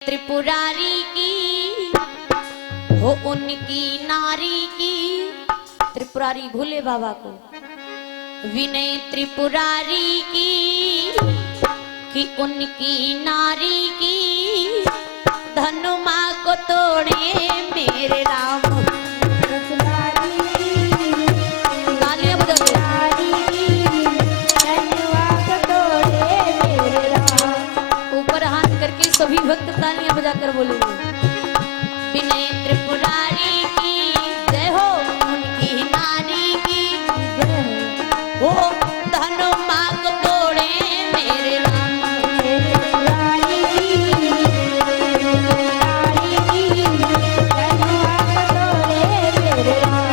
त्रिपुरारी की हो उनकी नारी की, त्रिपुरारी भोले बाबा को, विनय त्रिपुरारी की उनकी नारी की, धनु माँ को तोड़े मेरे राम। सभी भक्त तालियां बजाकर बोलेंगे, विनय त्रिपुरारी की जय हो, उनकी नारी की जय हो, धनु माँ को तोड़े मेरे राम। त्रिपुरारी की धनु माँ को तोड़े मेरे राम।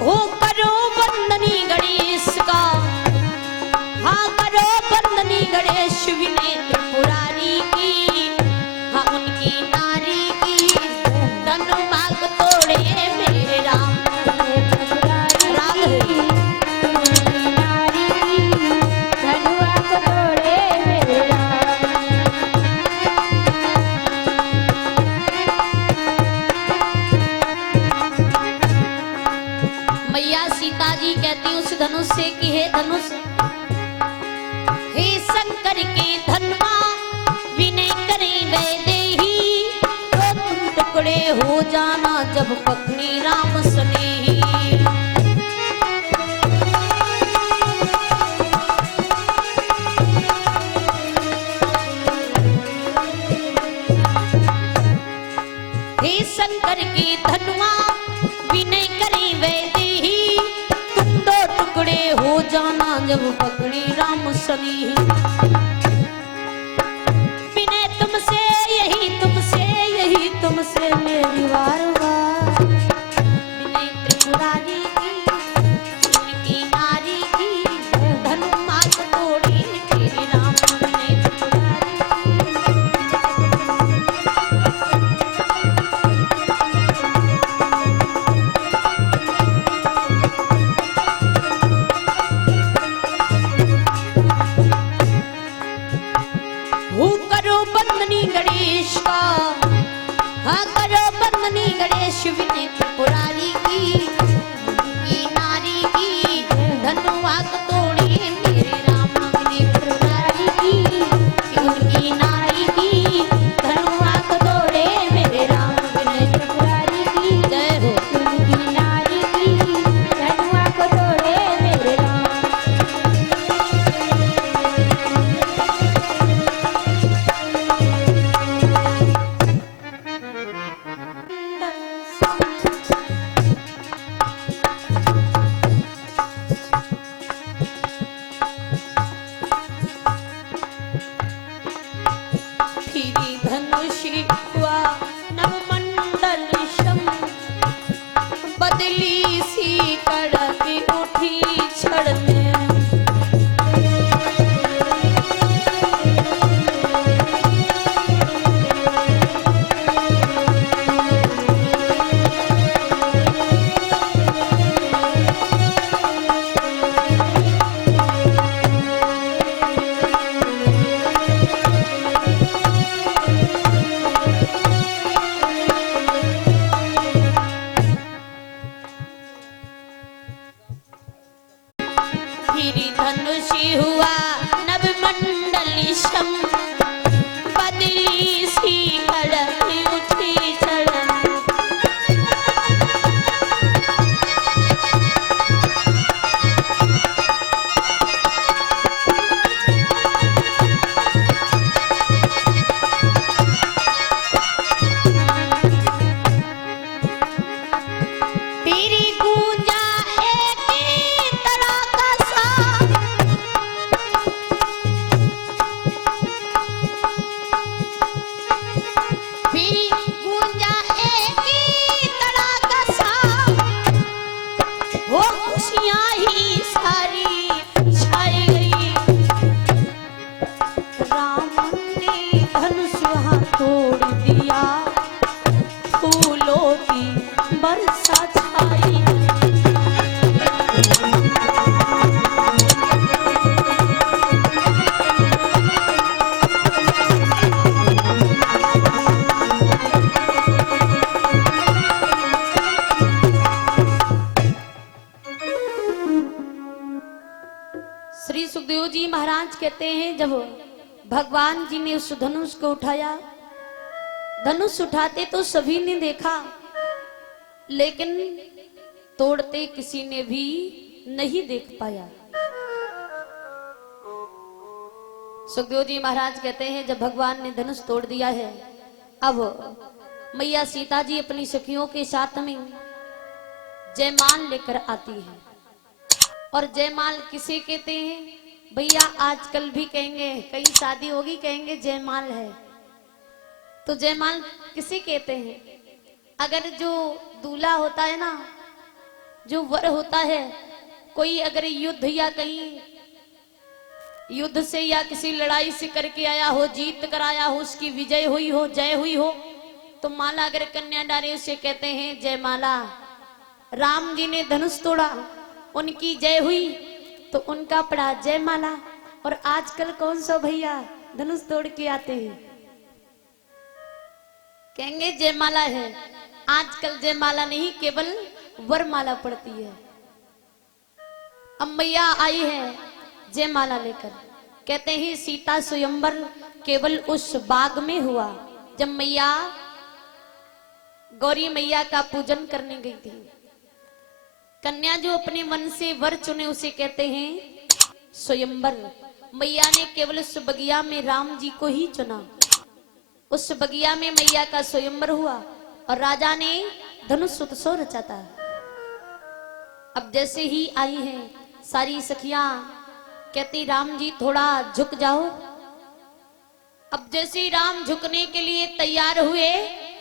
हो करो बंदनी गणेश का, हाँ करो बंदनी गणेश, विनय त्रिपुरारी की, हाँ उनकी नारी की, धनु माँ को तोड़े मेरे राम। मैया सीता जी कहती उस धनुष से कि हे धनुष, हे शंकर के धनुआ, विनय करे वैदेही, तो तुम टुकड़े हो जाना जब पत्नी राम स्नेही। हे शंकर के धनुआ, विनय करे वैदेही, हो जाना जब पकड़ी राम सनेही। विनय तुमसे यही तुमसे मेरी वार वार, विनय त्रिपुरारी की उनकी नारी की, धनु माँ को तोड़ी तेरे राम। विनय त्रिपुरारी बंदनी गणेश का, हाँ करो बंदनी गणेश, विनय त्रिपुरारी की नारी की, धनु माँ को तोड़े मेरे राम। विनय त्रिपुरारी की उनकी नारी की, धनु माँ को तोड़े मेरे राम। विनय त्रिपुरारी की जय हो, उनकी नारी की, धनु माँ को तोड़े मेरे राम। धनुषी हुआ नवमंडल शम, बदली सी कड़क उठी छड़ में। धनुषी हुआ नवमंडल शम, बदली सी कड़क उठी छड़। तेरी गूंजा एक तरह का सा, बरसा छाई। जी महाराज कहते हैं जब भगवान जी ने उस धनुष को उठाया, धनुष उठाते तो सभी ने देखा, लेकिन तोड़ते किसी ने भी नहीं देख पाया। सुखदेव जी महाराज कहते हैं जब भगवान ने धनुष तोड़ दिया है, अब मैया सीता जी अपनी सखियों के साथ में जयमाल लेकर आती है। और जयमाल किसे कहते हैं भैया? आजकल भी कहेंगे, कहीं शादी होगी कहेंगे जयमाल है, तो जयमाल किसे कहते हैं? अगर जो दूल्हा होता है ना, जो वर होता है, कोई अगर युद्ध या कहीं युद्ध से या किसी लड़ाई से करके आया हो, जीत कर आया हो, उसकी विजय हुई हो, जय हुई हो, तो माला अगर कन्या डाले उसे कहते हैं जयमाला। राम जी ने धनुष तोड़ा, उनकी जय हुई तो उनका पड़ा जयमाला। और आजकल कौन सा भैया धनुष तोड़ के आते हैं, कहेंगे जयमाला है। आजकल जयमाला नहीं, केवल वरमाला पड़ती है। अब मैया आई है जयमाला लेकर। कहते हैं सीता स्वयंवर केवल उस बाग में हुआ जब मैया गौरी मैया का पूजन करने गई थी। कन्या जो अपने मन से वर चुने उसे कहते हैं स्वयंवर। मैया ने केवल उस बगिया में राम जी को ही चुना, उस बगिया में मैया का स्वयंवर हुआ और राजा ने धनुष उत्सव रचा था। अब जैसे ही आई हैं सारी सखियां, कहती राम जी थोड़ा झुक जाओ। अब जैसे ही राम झुकने के लिए तैयार हुए,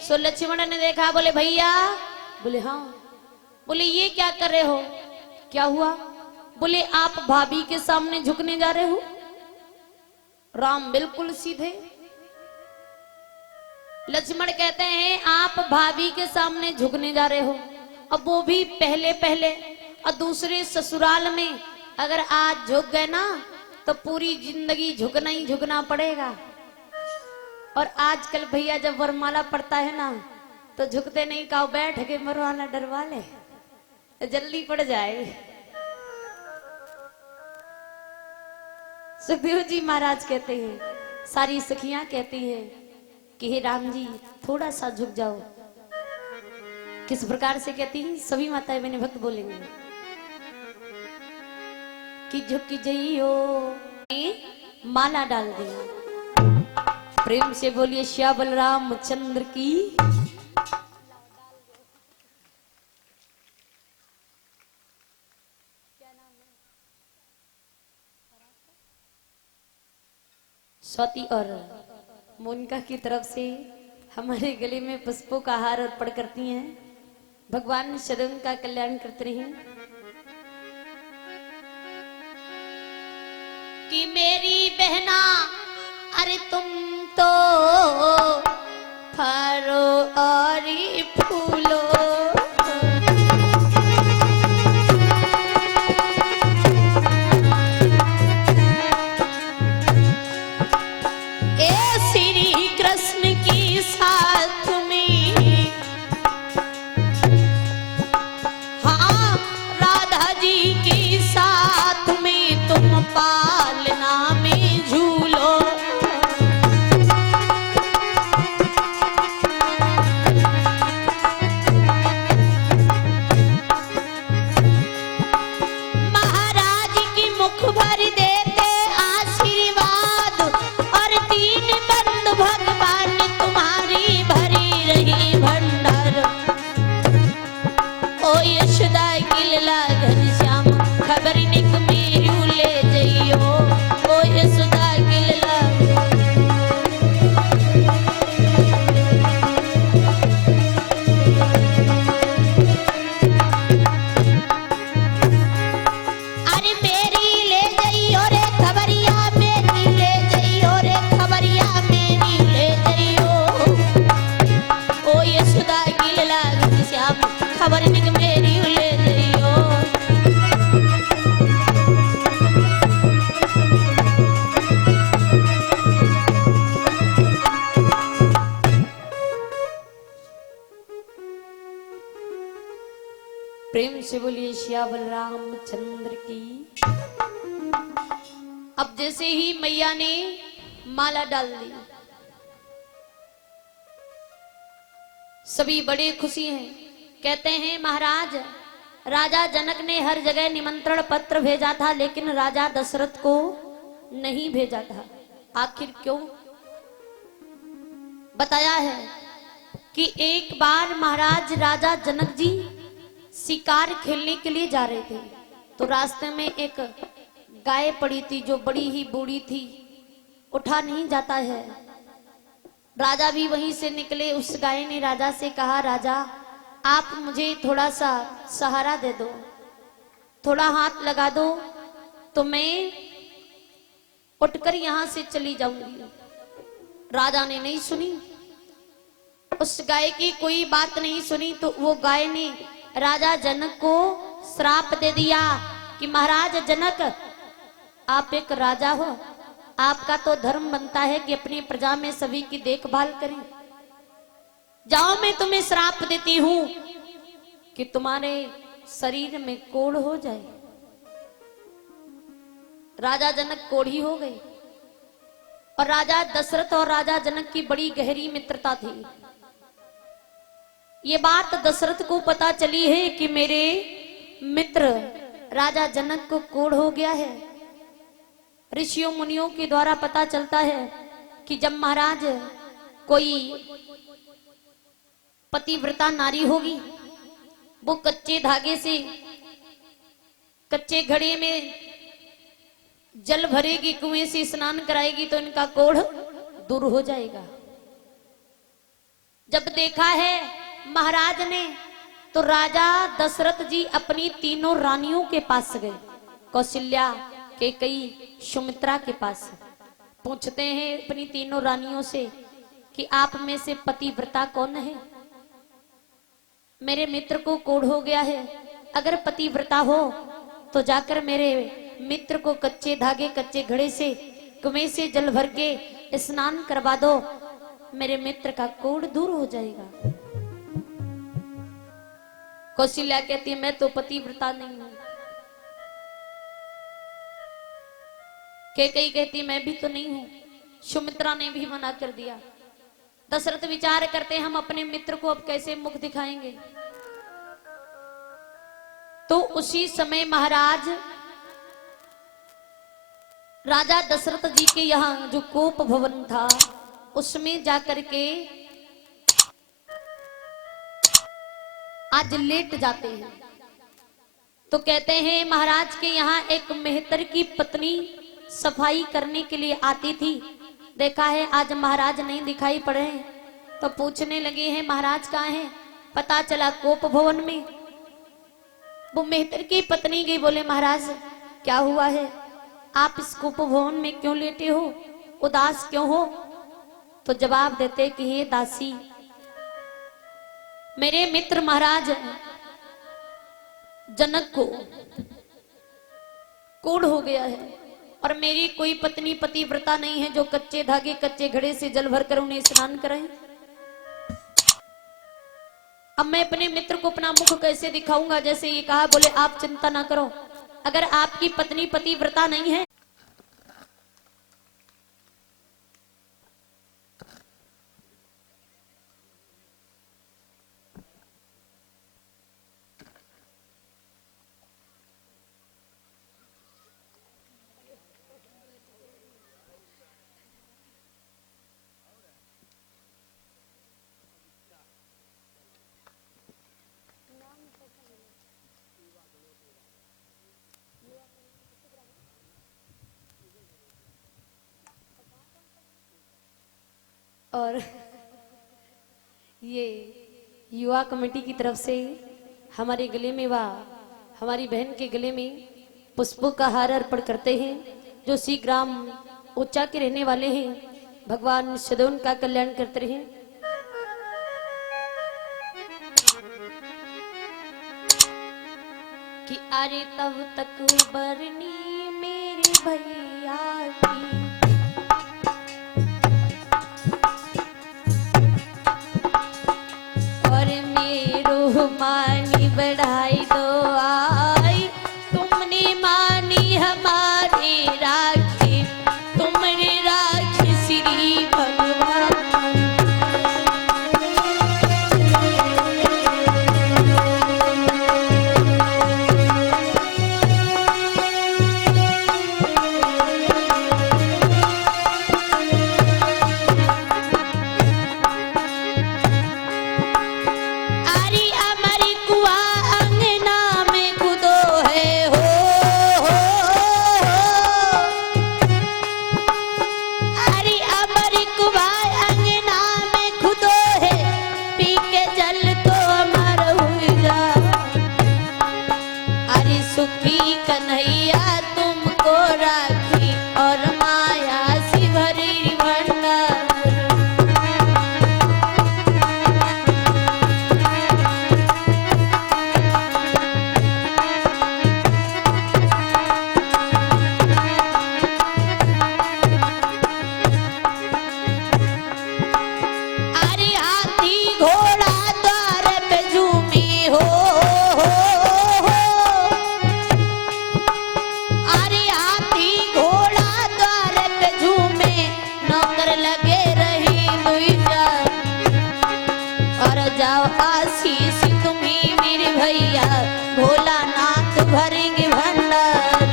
सो लक्ष्मण ने देखा, बोले भैया, बोले हाँ। बोले ये क्या कर रहे हो? क्या हुआ? बोले आप भाभी के सामने झुकने जा रहे हो। राम बिल्कुल सीधे। लक्ष्मण कहते हैं आप भाभी के सामने झुकने जा रहे हो, अब वो भी पहले पहले, और दूसरे ससुराल में अगर आज झुक गए ना तो पूरी जिंदगी झुकना ही झुकना पड़ेगा। और आजकल भैया जब वरमाला पड़ता है ना तो झुकते नहीं, कहो बैठ के मरवाना डरवा ले तो जल्दी पड़ जाए। सुखदेव जी महाराज कहते हैं, सारी सखियां कहती हैं कि हे राम जी थोड़ा सा झुक जाओ। किस प्रकार से कहती हैं? सभी माताएं बहने भक्त बोलेंगे कि झुक जइयो, माला डाल दिया। प्रेम से बोलिए श्या बलराम चंद्र की। स्वाति और मोनिका की तरफ से हमारे गले में पुष्पों का हार अर्पण करती हैं। भगवान सदैव का कल्याण करते हैं। कि मेरी बहना अरे तुम तो फरो और फूलो, ए श्री कृष्ण की साथ में, हाँ राधा जी की साथ में तुम पालना में झूलो। महाराज की मुख भर देते आशीर्वाद, और तीन बंद भगवान तुम्हारी भरी रही भंडार। ओ यशोदा गिलला घनश्याम खबर निक मेरू ले जइयो। ओ यशोदा गिलला, अरे मेरी ले जइयो रे खबरिया, मेरी ले जइयो रे खबरिया, मेरी ले जइयो। ओ यशोदा गिलला घनश्याम खबर निक मेरी ले जइयो। प्रेम से बोलिए श्या बलराम चंद्र की। अब जैसे ही मैया ने माला डाल दी, सभी बड़े खुशी हैं। कहते हैं महाराज, राजा जनक ने हर जगह निमंत्रण पत्र भेजा था, लेकिन राजा दशरथ को नहीं भेजा था। आखिर क्यों? बताया है कि एक बार महाराज राजा जनक जी शिकार खेलने के लिए जा रहे थे, तो रास्ते में एक गाय पड़ी थी जो बड़ी ही बूढ़ी थी, उठा नहीं जाता है। राजा भी वहीं से निकले। उस गाय ने राजा से कहा, राजा आप मुझे थोड़ा सा सहारा दे दो, थोड़ा हाथ लगा दो तो मैं उठकर यहां से चली जाऊंगी। राजा ने नहीं सुनी, उस गाय की कोई बात नहीं सुनी। तो वो गाय ने राजा जनक को श्राप दे दिया कि महाराज जनक, आप एक राजा हो, आपका तो धर्म बनता है कि अपनी प्रजा में सभी की देखभाल करें। जाओ, मैं तुम्हें श्राप देती हूं कि तुम्हारे शरीर में कोढ़ हो जाए। राजा जनक कोढ़ी हो गए। और राजा दशरथ और राजा जनक की बड़ी गहरी मित्रता थी। ये बात दशरथ को पता चली है कि मेरे मित्र राजा जनक को कोढ़ हो गया है। ऋषियों मुनियों के द्वारा पता चलता है कि जब महाराज कोई पतिव्रता नारी होगी, वो कच्चे धागे से कच्चे घड़े में जल भरेगी, कुएं से स्नान कराएगी तो इनका कोढ़ दूर हो जाएगा। जब देखा है महाराज ने, तो राजा दशरथ जी अपनी तीनों रानियों के पास गए, कौशल्या, कैकेयी, सुमित्रा के पास। पूछते हैं अपनी तीनों रानियों से कि आप में से पतिव्रता कौन है? मेरे मित्र को कोढ़ हो गया है, अगर पतिव्रता हो तो जाकर मेरे मित्र को कच्चे धागे कच्चे घड़े से कुएं से जल भर के स्नान करवा दो, मेरे मित्र का कोढ़ दूर हो जाएगा। कौशल्या कहती है, मैं तो पतिव्रता नहीं हूं। कैकेयी कहती मैं भी तो नहीं हूं। सुमित्रा ने भी मना कर दिया। दशरथ विचार करते, हम अपने मित्र को अब कैसे मुख दिखाएंगे। तो उसी समय महाराज राजा दशरथ जी के यहां जो कोप भवन था, उसमें जाकर के आज लेट जाते हैं। तो कहते हैं महाराज के यहाँ एक मेहतर की पत्नी सफाई करने के लिए आती थी। देखा है आज महाराज नहीं दिखाई पड़े, तो पूछने लगे हैं महाराज कहाँ हैं? पता चला कोप भवन में। वो मेहतर की पत्नी गई, बोले महाराज क्या हुआ है, आप इस कोप भवन में क्यों लेटे हो, उदास क्यों हो? तो जवाब देते कि हे दासी, मेरे मित्र महाराज जनक को कोढ़ हो गया है, और मेरी कोई पत्नी पतिव्रता नहीं है जो कच्चे धागे कच्चे घड़े से जल भर कर उन्हें स्नान कराए। अब मैं अपने मित्र को अपना मुख कैसे दिखाऊंगा? जैसे ये कहा, बोले आप चिंता ना करो, अगर आपकी पत्नी पतिव्रता नहीं है और ये युवा कमेटी की तरफ से हमारे गले में व हमारी बहन के गले में पुष्पों का हार अर्पण करते हैं, जो श्री ग्राम उच्चा के रहने वाले हैं। भगवान सदैव उनका कल्याण करते रहे। कि अरे तब तक बरनी मेरे भैया की, मानी बढ़ाई दो आई, तुमने मानी हमारी राखी। सुखी कन्हैया तुमको राखी और माया सी भरी भंडार। अरे हाथी घोड़ा द्वार पे झूमे हो, अरे हाथी घोड़ा द्वार पे झूमे, नौकर लगे रही दुईजा। और जाओ आशीष तुम्ही मेरे भैया, भोलानाथ भरेंगे भंडार।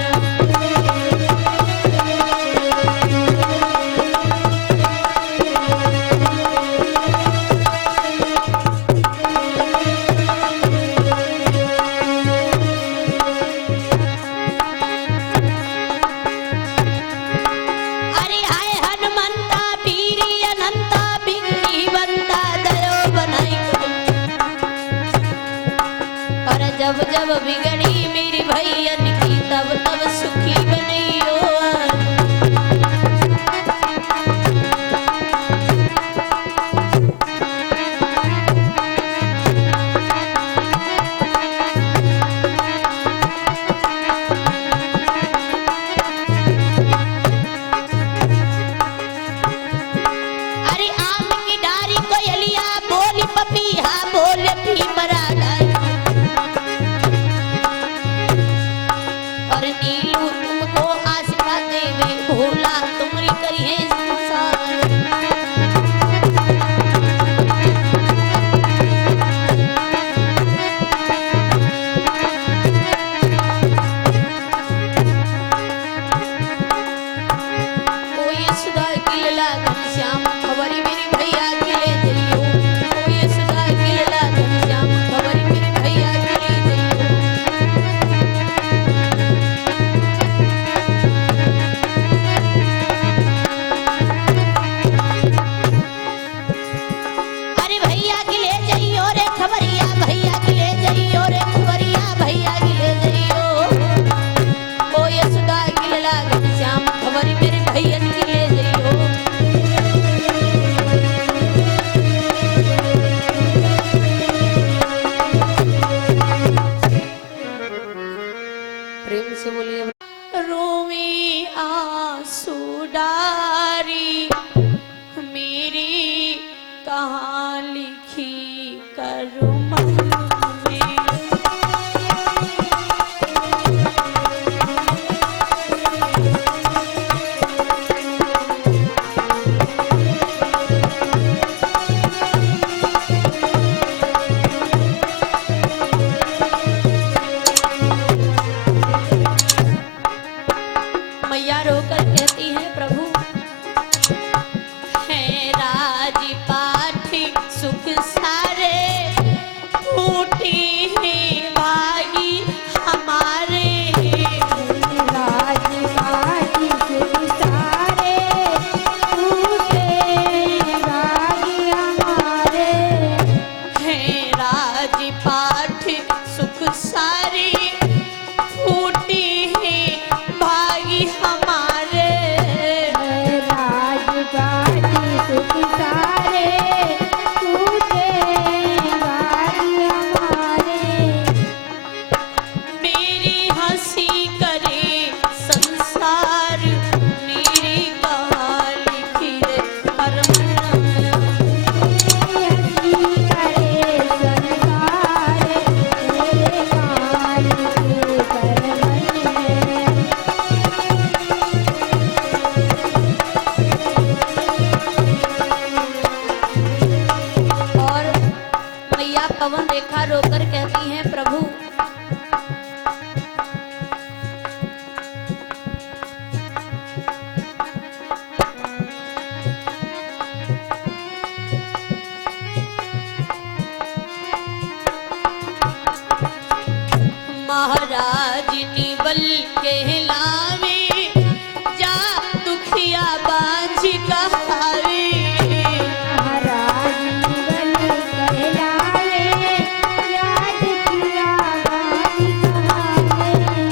अरे हाय हनुमंता वीरी अनंता बिगड़ी बनता दयो बनाई। और जब जब बिगड़ी मेरी भैयन की, तब तब सुखी बनइयो। अरे आम की डारी कोयलिया बोली पपीहा बोले भीमरा डाई। और नीलू तुमको आशीर्वाद देवे, भोला तुमरी करिए संसार। ओ यशोदा की लला घनश्याम खबरी मेरी भैया के ले जइयो। ओ यशोदा की लला घनश्याम खबरी मेरी भैया के ले जइयो। अरे भैया के ले जइयो रे खबरिया, भैया के ले जइयो रे खबरिया, भैया के ले जइयो। ओ यशोदा की लला घनश्याम खबरी मेरे भैयन के ले जइयो। प्रेम से बोलिए। रोमी आंसू डारी मेरी कहाँ लिखी करूँ मन में। मैया रोकर कहती है प्रभु है राजपाट सुख सारे, फूटी है भागी हमारे। राजपाट सुख सारे, फूटे भागी हमारे। है राजपाट सुख सारे, फूटी है भागी हमारे। राजपाट सुख सारे, फूटे भागी हमारे। मेरी हंसी करे संसार, मेरी कहाँ लिखी रे हर मन में। हंसी करे संसार, मेरे कान के करमन में। और मैया पवन रेखा रोकर कहती हैं प्रभु महाराज निबल कहलावे, जा दुखिया बांझ कहावे। महाराज निबल कहलावे, याद किया गानी कहावे।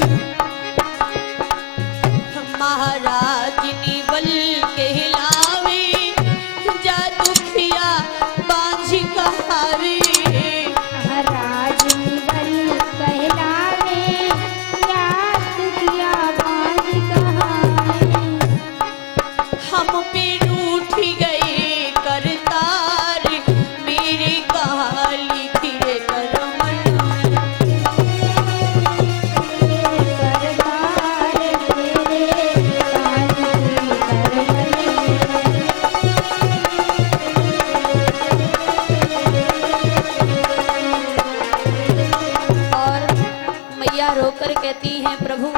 कहती हैं प्रभु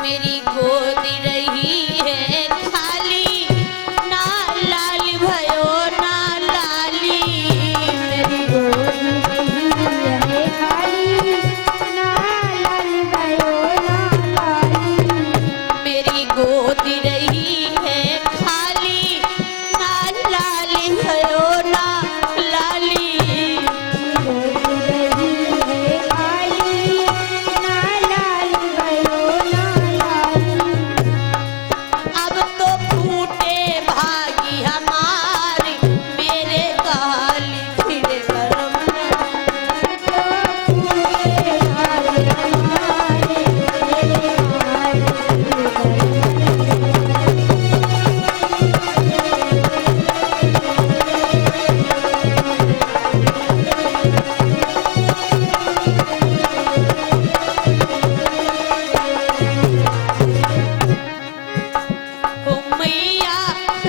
मेरी गोद रही है खाली ना लाल भयो ना लाली मेरी गोद रही है खाली ना लाल भयो ना लाली मेरी गोद रही है खाली ना लाल भयो ना लाली गोद रही है खाली ना लाल भयो ना लाली अब तो फूटे भागी हमारी मेरे काली खिड़े करम तो पूरे हाल हमारे मेरे हाल ओ मैया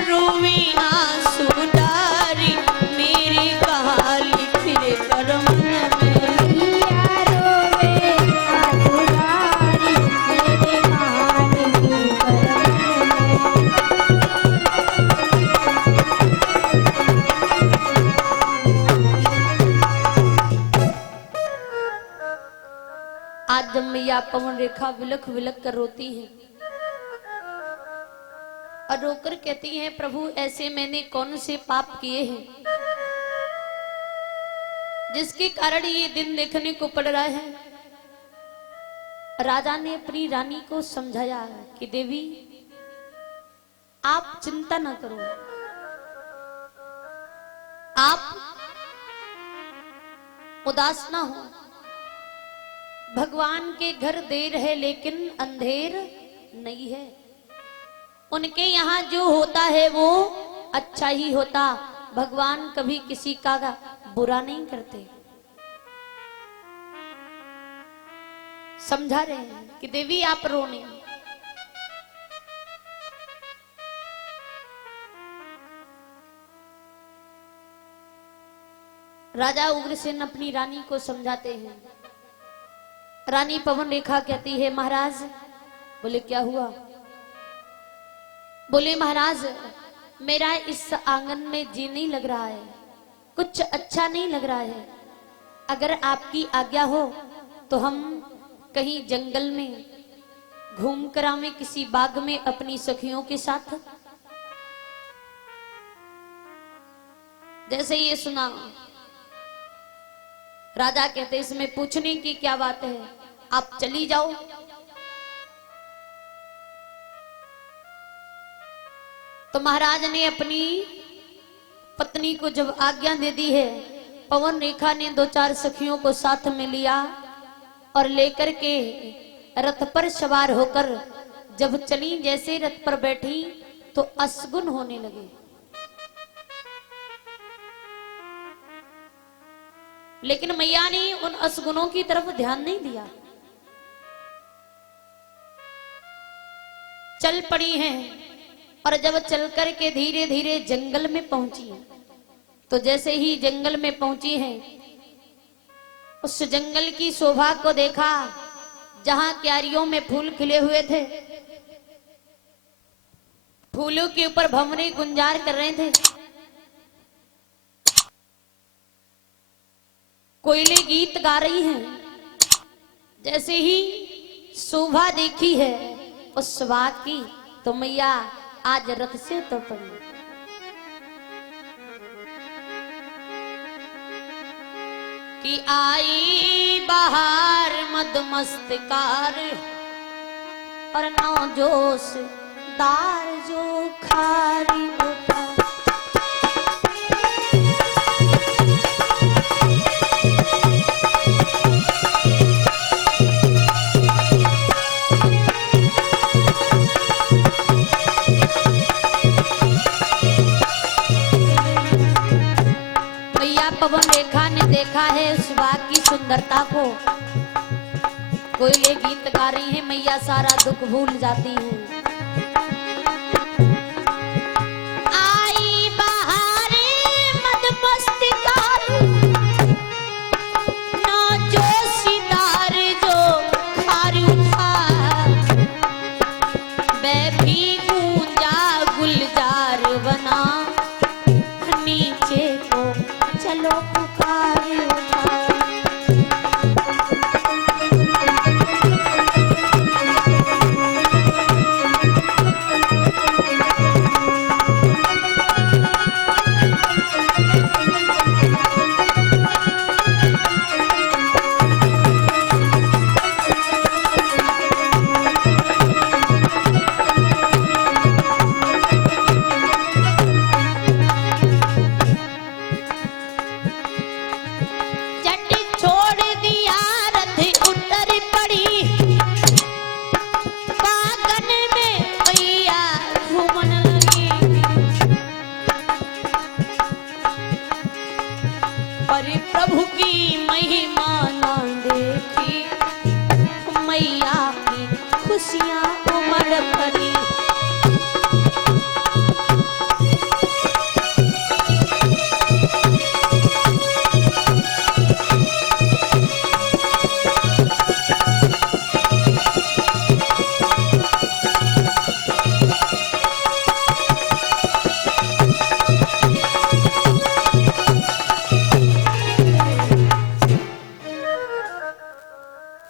रोवी आंसू डारी मेरी काली खिड़े करम में मैया रोवे आसुरारी मेरे कान की करम आज जब मैया पवन रेखा विलख विलख कर रोती है और रोकर कहती हैं प्रभु ऐसे मैंने कौन से पाप किए हैं जिसके कारण ये दिन देखने को पड़ रहा है। राजा ने अपनी रानी को समझाया कि देवी आप चिंता ना करो, आप उदास ना हो। भगवान के घर देर है लेकिन अंधेर नहीं है। उनके यहाँ जो होता है वो अच्छा ही होता। भगवान कभी किसी का बुरा नहीं करते। समझा रहे हैं कि देवी आप रो नहीं। राजा उग्रसेन अपनी रानी को समझाते हैं। रानी पवन रेखा कहती है महाराज। बोले क्या हुआ? बोले महाराज मेरा इस आंगन में जी नहीं लग रहा है, कुछ अच्छा नहीं लग रहा है। अगर आपकी आज्ञा हो तो हम कहीं जंगल में घूम कर आवे, किसी बाग में अपनी सखियों के साथ। जैसे ये सुना राजा कहते इसमें पूछने की क्या बात है, आप चली जाओ। तो महाराज ने अपनी पत्नी को जब आज्ञा दे दी है, पवन रेखा ने 2-4 सखियों को साथ में लिया और लेकर के रथ पर सवार होकर जब चली, जैसे रथ पर बैठी तो असगुन होने लगे। लेकिन मैया ने उन असगुनों की तरफ ध्यान नहीं दिया, चल पड़ी हैं। और जब चल कर के धीरे धीरे जंगल में पहुंची, तो जैसे ही जंगल में पहुंची हैं, उस जंगल की शोभा को देखा। जहां क्यारियों में फूल खिले हुए थे, फूलों के ऊपर भंवरे गुंजार कर रहे थे, कोयले गीत गा रही हैं। जैसे ही शोभा देखी है उस बाग की, तो मैया आज रथ से उतर पड़ी। कि आई बाहर मदमस्तकार और नौ जोश दार जो खारी उठा। पवन रेखा ने देखा है उस बाग की सुंदरता को। कोयले गीत गा रही है, मैया सारा दुख भूल जाती है। आई बहारे मदमस्तकार, नौ जोशी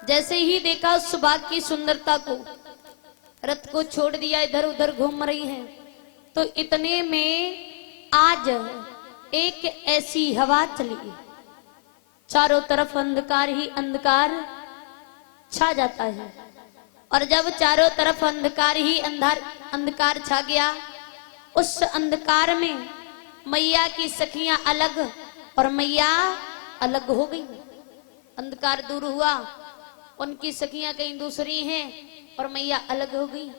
जैसे ही देखा उस बाघ की सुंदरता को, रथ को छोड़ दिया, इधर उधर घूम रही है, तो इतने में आज एक ऐसी हवा चली, चारों तरफ अंधकार ही अंधकार छा जाता है। और जब चारों तरफ अंधकार ही अंधकार छा गया, उस अंधकार में मैया की सखियां अलग और मैया अलग हो गई। अंधकार दूर हुआ, उनकी सखियां कहीं दूसरी हैं और मैया अलग हो गई।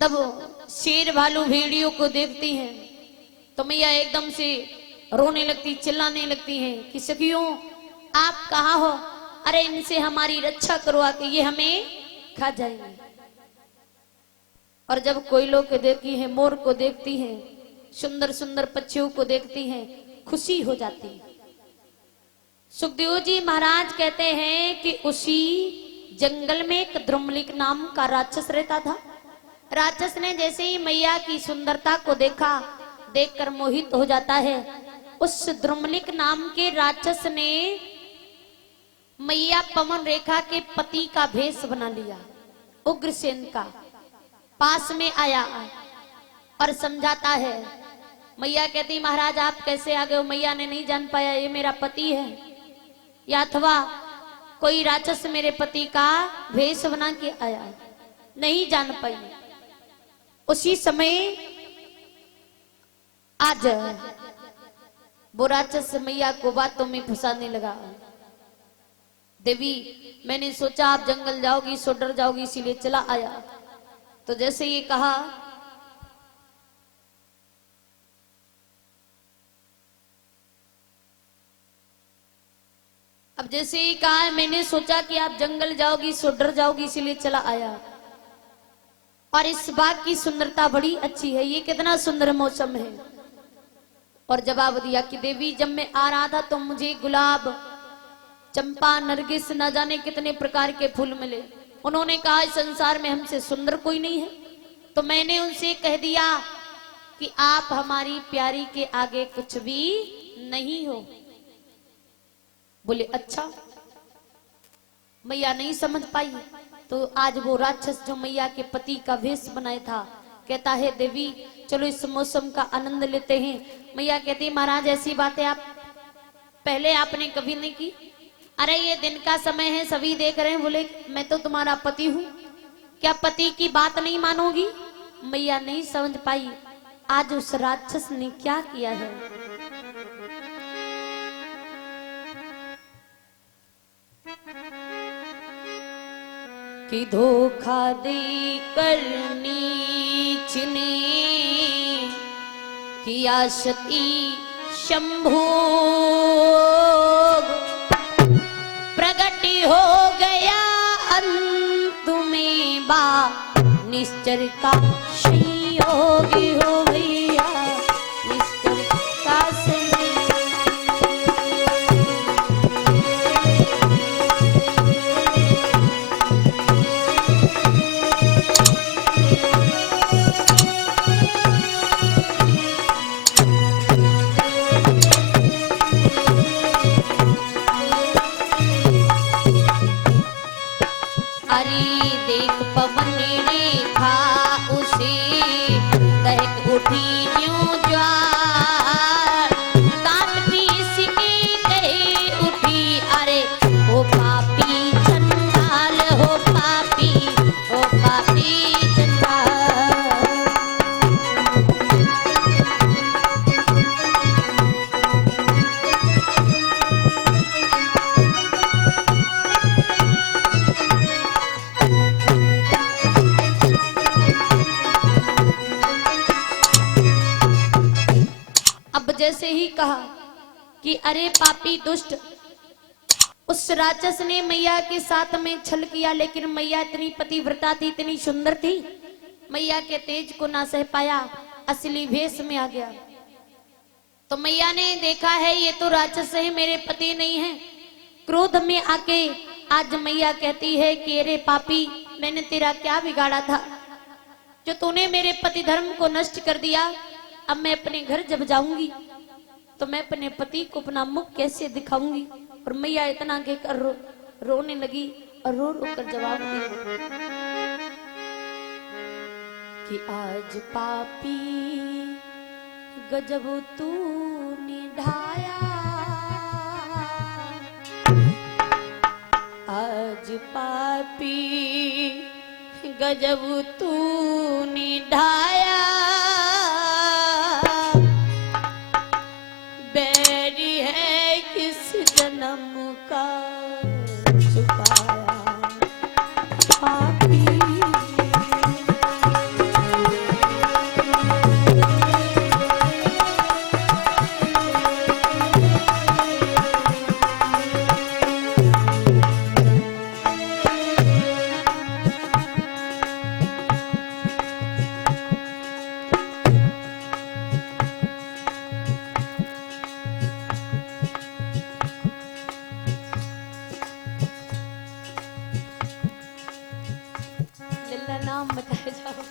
तब शेर भालू भेड़ियों को देखती हैं तो मैया एकदम से रोने लगती, चिल्लाने लगती हैं कि सखियों आप कहाँ हो, अरे इनसे हमारी रक्षा करो आके, ये हमें खा जाएंगे। और जब कोयलों को देखती है, मोर को देखती है, सुंदर सुंदर पक्षियों को देखती हैं, खुशी हो जाती है। सुखदेव जी महाराज कहते हैं कि उसी जंगल में एक द्रुमलिक नाम का राक्षस रहता था। राक्षस ने जैसे ही मैया की सुंदरता को देखा, देखकर मोहित हो जाता है। उस द्रुमलिक नाम के राक्षस ने मैया पवन रेखा के पति का भेष बना लिया, उग्रसेन का। पास में आया और समझाता है। मैया कहती महाराज आप कैसे आ गए हो? मैया ने नहीं जान पाया ये मेरा पति है, या अथवा कोई राक्षस मेरे पति का भेष बना के आया, नहीं जान पाई। उसी समय आज वो राक्षस मैया को बातों में फंसाने लगा। देवी मैंने सोचा आप जंगल जाओगी सो डर जाओगी, इसीलिए चला आया। तो जैसे ये कहा, अब जैसे ही कहा मैंने सोचा कि आप जंगल जाओगी सो डर जाओगी, इसीलिए चला आया। और इस बाग की सुंदरता बड़ी अच्छी है, ये कितना सुंदर मौसम है। और जवाब दिया कि देवी जब मैं आ रहा था तो मुझे गुलाब, चंपा, नरगिस, न जाने कितने प्रकार के फूल मिले। उन्होंने कहा इस संसार में हमसे सुंदर कोई नहीं है। तो मैंने उनसे कह दिया कि आप हमारी प्यारी के आगे कुछ भी नहीं हो। बोले अच्छा। मैया नहीं समझ पाई। तो आज वो राक्षस जो मैया के पति का भेष बनाया था, कहता है देवी चलो इस मौसम का आनंद लेते हैं। मैया कहती महाराज ऐसी बातें आप पहले आपने कभी नहीं की। अरे ये दिन का समय है, सभी देख रहे हैं। बोले मैं तो तुम्हारा पति हूँ, क्या पति की बात नहीं मानोगी? मैया नहीं समझ पाई आज उस राक्षस ने क्या किया है। कि धोखा दे कर नीच ने किया सती शंभु, प्रगट हो गया अंत में बा निश्चर का संयोग हो भैया, निश्चर का जैसे ही कहा कि अरे पापी दुष्ट, उस राक्षस ने मैया के साथ में छल किया, लेकिन मैया इतनी पतिव्रता थी, इतनी सुंदर थी, मैया के तेज को ना सह पाया, असली भेष में आ गया। तो मैया ने देखा है ये तो राक्षस है, मेरे पति नहीं है। क्रोध में आके आज मैया कहती है कि अरे पापी, मैंने तेरा क्या बिगाड़ा था जो तूने मेरे पति धर्म को नष्ट कर दिया। अब मैं अपने घर जब जाऊंगी तो मैं अपने पति को अपना मुख कैसे दिखाऊंगी। और मैया इतना कहकर रोने लगी और रो रो कर जवाब दिया कि आज पापी गजब तूने ढाया, आज पापी गजब तूने ढाया, बैरी है किस जन्म का छुपाया पापी। लल्ला नाम बताया जाओ।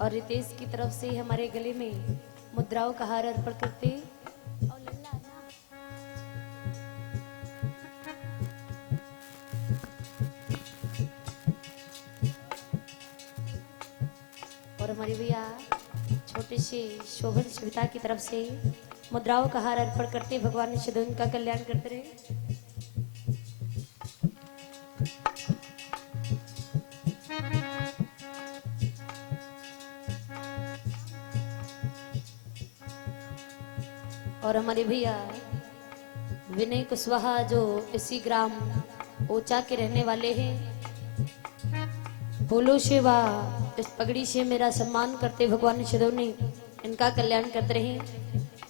और रितेश की तरफ से हमारे गले में मुद्राओं का हार अर्पण करते और लल्ला नाम। और हमारे भैया छोटे से शोभन सुविता की तरफ से मुद्राओं का हार अर्पण करते भगवान निश्चित उनका कल्याण करते रहे। और हमारे भैया विनय कुशवाहा जो इसी ग्राम ओचा के रहने वाले हैं, फूलों से व इस पगड़ी से मेरा सम्मान करते भगवान शिव ने इनका कल्याण करते रहे।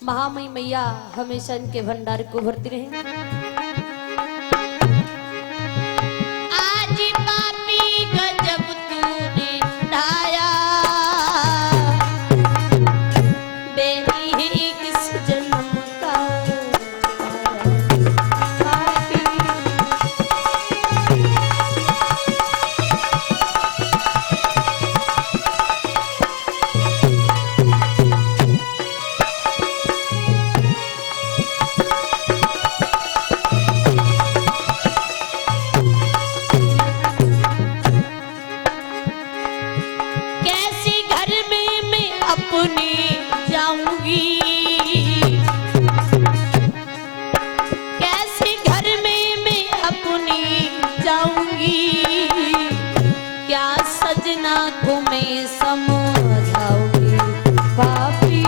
महामयी मैया हमेशा इनके भंडार को भरती रहे। आज पापी गजब तूने ढाया, बेरी है किस जन्म का पापी। कैसे घर में मैं अपने जाऊंगी, कैसे घर में मैं अपने जाऊंगी, क्या सजना को मैं समझाऊंगी पापी।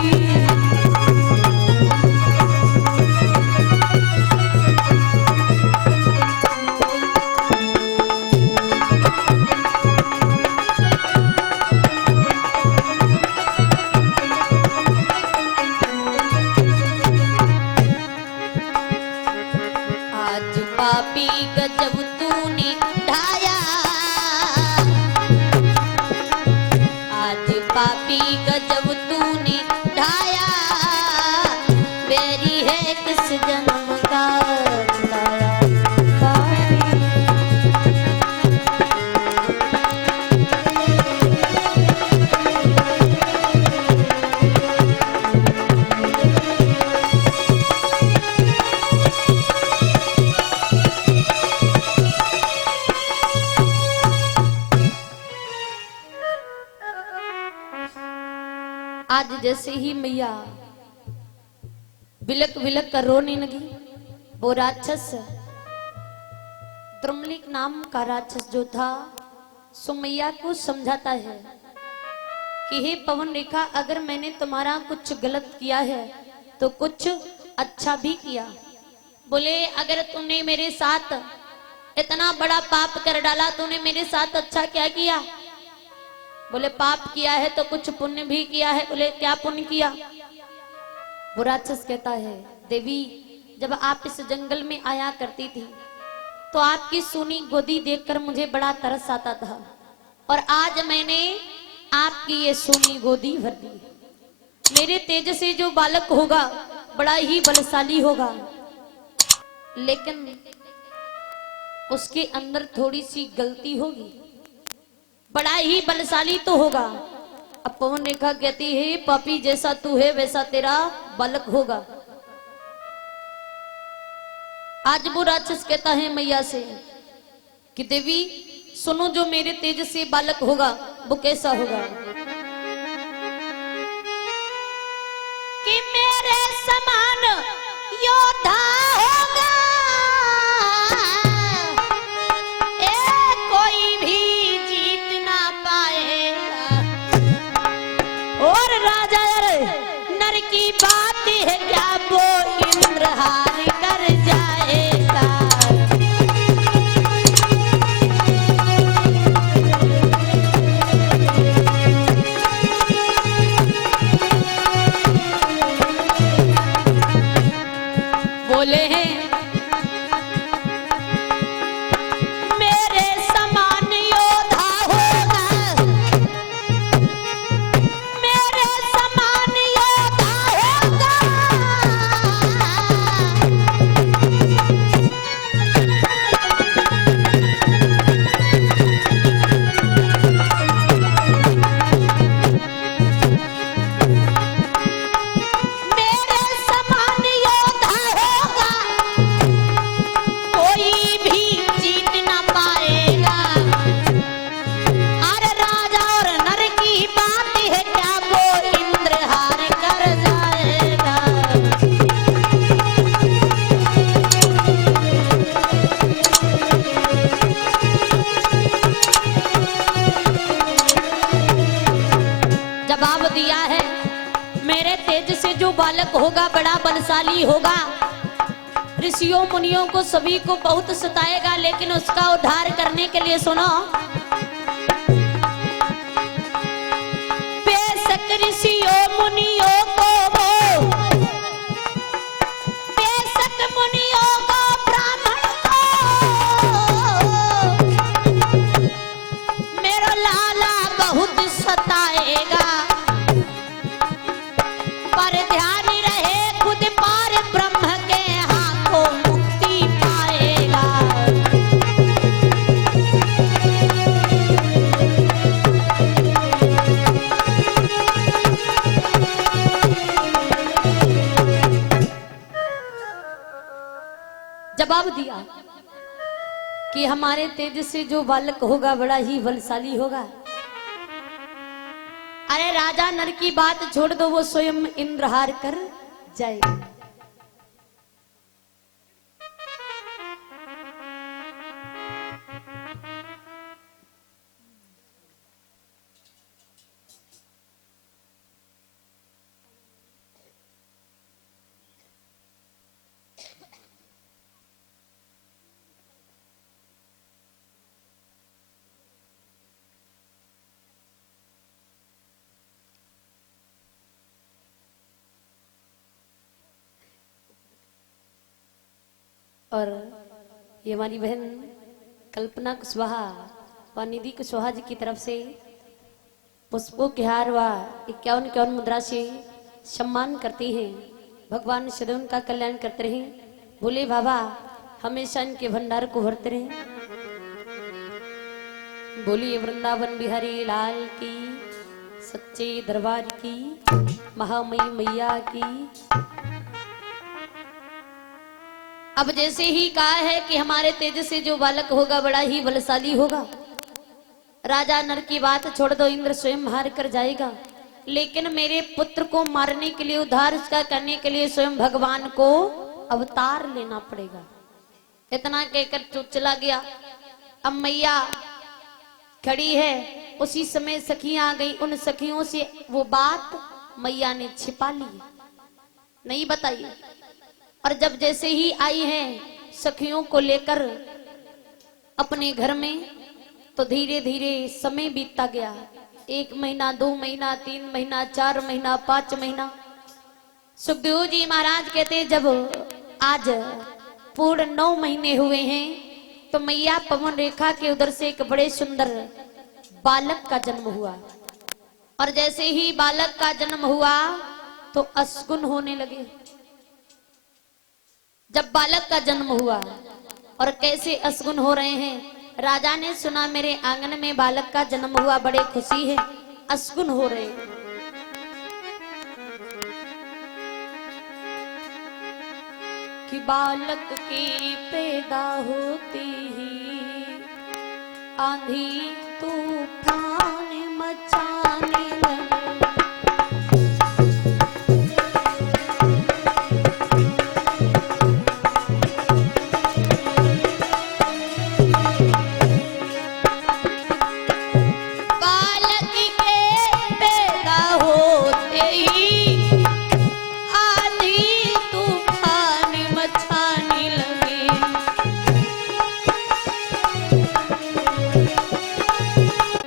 आज पापी गजब तूने ढाया, आज पापी गजब तूने ढाया, बेरी है किस जन्म का छुड़ाया पापी। आज जैसे ही मैया बिलक बिलक कर रोने लगी, वो राक्षस द्रुमलिक नाम का राक्षस जो था सो मैया को समझाता है कि हे पवन रेखा, अगर मैंने तुम्हारा कुछ गलत किया है तो कुछ अच्छा भी किया। बोले अगर तूने मेरे साथ इतना बड़ा पाप कर डाला, तूने मेरे साथ अच्छा क्या किया? बोले पाप किया है तो कुछ पुण्य भी किया है। बोले क्या पुण्य किया? वो राक्षस कहता है देवी, जब आप इस जंगल में आया करती थी तो आपकी सोनी गोदी देखकर मुझे बड़ा तरस आता था, और आज मैंने आपकी ये सोनी गोदी भर दी। मेरे तेज से जो बालक होगा बड़ा ही बलशाली होगा, लेकिन उसके अंदर थोड़ी सी गलती होगी। बड़ा ही बलशाली तो होगा, अब पवन रेखा कहती है पापी जैसा तू है वैसा तेरा बालक होगा। आज वो राक्षस कहता है मैया से कि देवी सुनो, जो मेरे तेज से बालक होगा वो कैसा होगा? कि मेरे समान योद्धा होगा, कोई भी जीत ना पाएगा। और राजा नर की बात है क्या, वो इंद्र हार कर जाएगा। बोले हैं मेरे समान योद्धा होगा, मेरे समान योद्धा होगा। मेरे समान योद्धा होगा, कोई भी जीत ना पाएगा। अरे राजा और नर की बात है क्या, वो इंद्र हार कर जाएगा। जवाब दिया है मेरे तेज से जो बालक होगा बड़ा बलशाली होगा, ऋषियों मुनियों को सभी को बहुत सताएगा, लेकिन उसका उद्धार करने के लिए सुनो, बेशक ऋषियों मुनियों को वो, बेशक मुनियों को ब्राह्मण को मेरा लाला बहुत सताएगा। पर ध्यान रहे खुद पार ब्रह्म के हाथों मुक्ति पाएगा। जवाब दिया कि हमारे तेज से जो बालक होगा बड़ा ही बलशाली होगा। अरे राजा नर की बात छोड़ दो, वो स्वयं इंद्र हार कर जाएगा। और ये हमारी बहन कल्पना कुशवाहा व निधि कुशवाहा जी की तरफ से पुष्पों के हार व 51 मुद्रा से सम्मान करती हैं। भगवान सदैव उनका कल्याण करते रहे, भोले बाबा हमेशा इनके भंडार को भरते रहे। बोलिए वृंदावन बिहारी लाल की, सच्चे दरबार की, महामयी मैया की। अब जैसे ही कहा है कि हमारे तेज से जो बालक होगा बड़ा ही बलशाली होगा, राजा नर की बात छोड़ दो, इंद्र स्वयं हार कर जाएगा। लेकिन मेरे पुत्र को मारने के लिए, उद्धार उसका करने के लिए स्वयं भगवान को अवतार लेना पड़ेगा। इतना कहकर चुप चला गया। अब मैया खड़ी है, उसी समय सखियां आ गई। उन सखियों से वो बात मैया ने छिपा ली, नहीं बताई। और जब जैसे ही आई हैं सखियों को लेकर अपने घर में, तो धीरे धीरे समय बीतता गया। 1 महीना, 2 महीना, 3 महीना, 4 महीना, 5 महीना। सुखदेव जी महाराज कहते जब आज पूर्ण 9 महीने हुए हैं, तो मैया पवन रेखा के उधर से एक बड़े सुंदर बालक का जन्म हुआ। और जैसे ही बालक का जन्म हुआ तो असगुन होने लगे। जब बालक का जन्म हुआ और कैसे असगुन हो रहे हैं, राजा ने सुना मेरे आंगन में बालक का जन्म हुआ, बड़े खुशी है। असगुन हो रहे। कि बालक की पैदा होती ही आंधी तूफान मचाने लगे। बालक के पैदा होते ही आंधी तूफान मचाने लगे।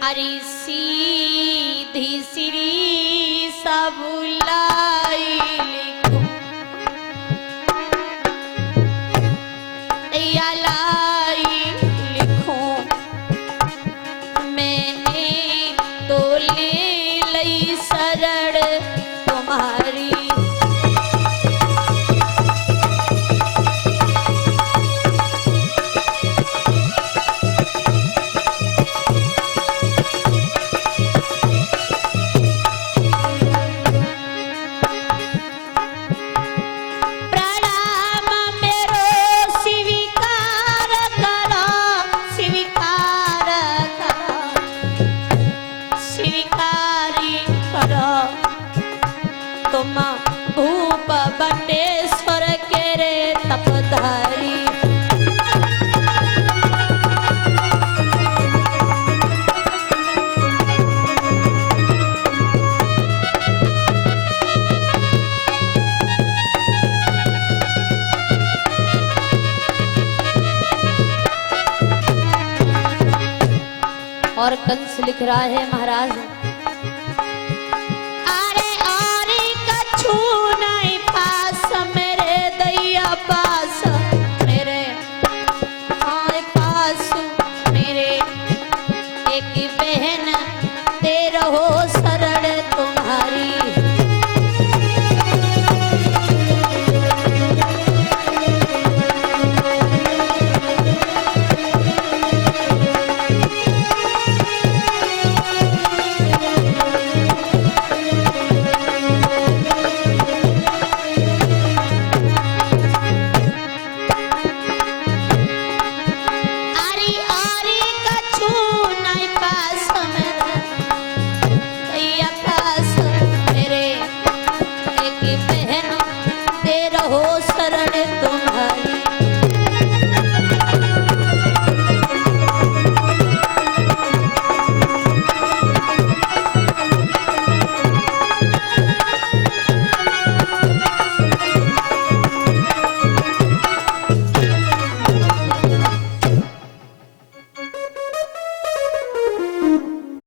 अरे सीधी सीरी सब लाई लिखो या लाई लिखो मैंने तो ले लई शरण तुम्हारी। प्रणाम मेरो स्वीकार करो, स्वीकार करो, स्वीकारी करो। तुम भूप बटेश्वर के रे तपधारी। और कंस लिख रहा है महाराज